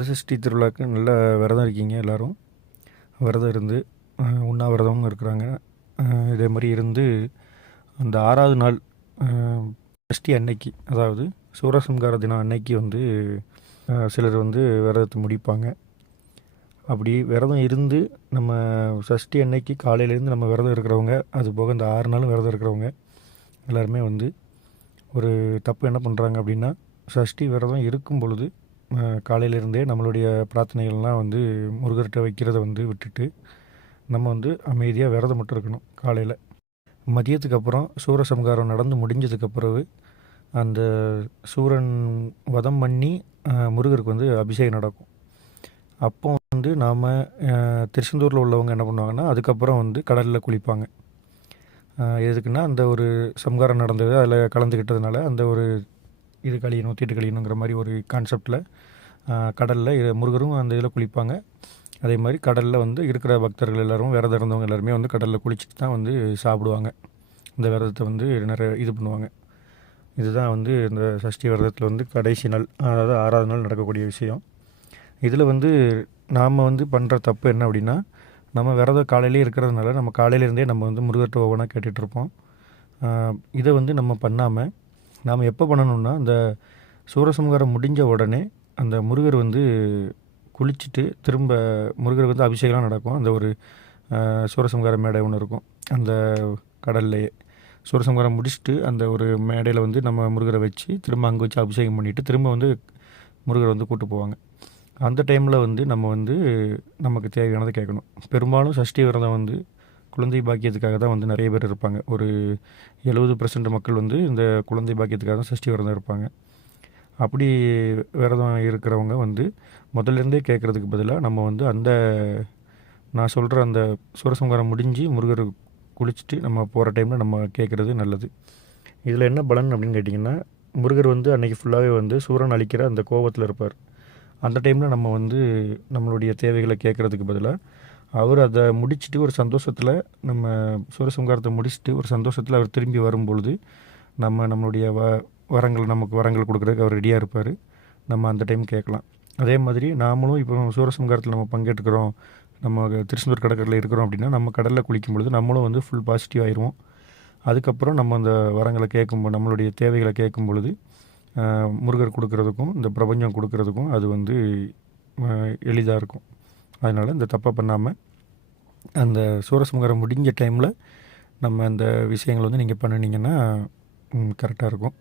கந்தசஷ்டி திருவிழாவுக்கு நல்ல விரதம் இருக்கீங்க எல்லோரும். விரதம் இருந்து உண்ணாவிரதமும் இருக்கிறாங்க. இதே மாதிரி இருந்து அந்த 6வது நாள் சஷ்டி அன்னைக்கு, அதாவது சூரசம்ஹார தினம் அன்னைக்கு வந்து சிலர் வந்து விரதத்தை முடிப்பாங்க. அப்படி விரதம் இருந்து நம்ம சஷ்டி அன்னைக்கு காலையிலேருந்து நம்ம விரதம் இருக்கிறவங்க, அது போக இந்த 6 நாளும் விரதம் இருக்கிறவங்க எல்லாருமே வந்து ஒரு தப்பு என்ன பண்ணுறாங்க அப்படின்னா, சஷ்டி விரதம் இருக்கும் பொழுது காலையிலேருந்தே நம்மளுடைய பிரார்த்தனைகள்லாம் வந்து முருகர்கிட்ட வைக்கிறத வந்து விட்டுட்டு நம்ம வந்து அமைதியாக விரதம் மட்டும் இருக்கணும். காலையில் மதியத்துக்கு அப்புறம் சூரசம்ஹாரம் நடந்து முடிஞ்சதுக்கு பிறகு அந்த சூரன் வதம் பண்ணி முருகருக்கு வந்து அபிஷேகம் நடக்கும். அப்போ வந்து நாம் திருச்செந்தூரில் உள்ளவங்க என்ன பண்ணுவாங்கன்னா, அதுக்கப்புறம் வந்து கடலில் குளிப்பாங்க. எதுக்குன்னா, அந்த ஒரு சம்ஹாரம் நடந்தது அதில் கலந்துக்கிட்டதுனால அந்த ஒரு இது கழியணும், தீட்டு கழியணுங்கிற மாதிரி ஒரு கான்செப்டில் கடலில் முருகரும் அந்த இதில் குளிப்பாங்க. அதே மாதிரி கடலில் வந்து இருக்கிற பக்தர்கள் எல்லோரும், விரதம் இருந்தவங்க எல்லாருமே வந்து கடலில் குளிச்சுட்டு தான் வந்து சாப்பிடுவாங்க. இந்த விரதத்தை வந்து நிறைய இது பண்ணுவாங்க. இதுதான் வந்து இந்த சஷ்டி விரதத்தில் வந்து கடைசி நாள், அதாவது 6வது நாள் நடக்கக்கூடிய விஷயம். இதில் வந்து நாம் வந்து பண்ணுற தப்பு என்ன அப்படின்னா, நம்ம விரதம் காலையிலே இருக்கிறதுனால நம்ம காலையிலேருந்தே நம்ம வந்து முருகர்கிட்ட ஒவ்வொன்றா கேட்டுட்ருப்போம். இதை வந்து நம்ம பண்ணாமல் நாம் எப்போ பண்ணணும்னா, அந்த சூரசம்ஹாரம் முடிஞ்ச உடனே அந்த முருகர் வந்து குளிச்சுட்டு திரும்ப முருகருக்கு வந்து அபிஷேகம்லாம் நடக்கும். அந்த ஒரு சூரசம்ஹார மேடை ஒன்று இருக்கும் அந்த கடல்லையே. சூரசம்ஹாரம் முடிச்சுட்டு அந்த ஒரு மேடையில் வந்து நம்ம முருகரை வச்சு திரும்ப அங்கே வச்சு அபிஷேகம் பண்ணிவிட்டு திரும்ப வந்து முருகரை வந்து கூப்பிட்டு போவாங்க. அந்த டைமில் வந்து நம்ம வந்து நமக்கு தேவையானதை கேட்கணும். பெரும்பாலும் சஷ்டி விரதம் வந்து குழந்தை பாக்கியத்துக்காக தான் வந்து நிறைய பேர் இருப்பாங்க. ஒரு 70% மக்கள் வந்து இந்த குழந்தை பாக்கியத்துக்காக தான் சஷ்டி விரதம் இருப்பாங்க. அப்படி விரதம் இருக்கிறவங்க வந்து முதல்லேருந்தே கேட்குறதுக்கு பதிலாக நம்ம வந்து அந்த நான் சொல்கிற அந்த சூரசம்ஹாரம் முடிஞ்சு முருகர் குளிச்சுட்டு நம்ம போகிற டைமில் நம்ம கேட்குறது நல்லது. இதில் என்ன பலன் அப்படின்னு கேட்டிங்கன்னா, முருகர் வந்து அன்றைக்கி ஃபுல்லாகவே வந்து சூரன் அழிக்கிற அந்த கோபத்தில் இருப்பார். அந்த டைமில் நம்ம வந்து நம்மளுடைய தேவைகளை கேட்குறதுக்கு பதிலாக அவர் அதை முடிச்சுட்டு ஒரு சந்தோஷத்தில், நம்ம சூரசம்ஹாரத்தை முடிச்சுட்டு ஒரு சந்தோஷத்தில் அவர் திரும்பி வரும்பொழுது நம்மளுடைய வரங்கள், நமக்கு வரங்கள் கொடுக்குறதுக்கு அவர் ரெடியாக இருப்பார். நம்ம அந்த டைம் கேட்கலாம். அதே மாதிரி நாமளும் இப்போ சூரசம்ஹாரத்தில் நம்ம பங்கேற்றுக்கிறோம், நம்ம திருச்செந்தூர் கடற்கரையில் இருக்கிறோம் அப்படின்னா, நம்ம கடலில் குளிக்கும் பொழுது நம்மளும் வந்து ஃபுல் பாசிட்டிவ் ஆயிடுவோம். அதுக்கப்புறம் நம்ம அந்த வரங்களை கேட்கும்போது, நம்மளுடைய தேவைகளை கேட்கும் பொழுது முருகர் கொடுக்குறதுக்கும் இந்த பிரபஞ்சம் கொடுக்குறதுக்கும் அது வந்து எளிதாக இருக்கும். அதனால் இந்த தப்பை பண்ணாமல் அந்த சூரசம்ஹாரம் முடிஞ்ச டைமில் நம்ம அந்த விஷயங்கள் வந்து நீங்கள் பண்ணினீங்கன்னா கரெக்டாக இருக்கும்.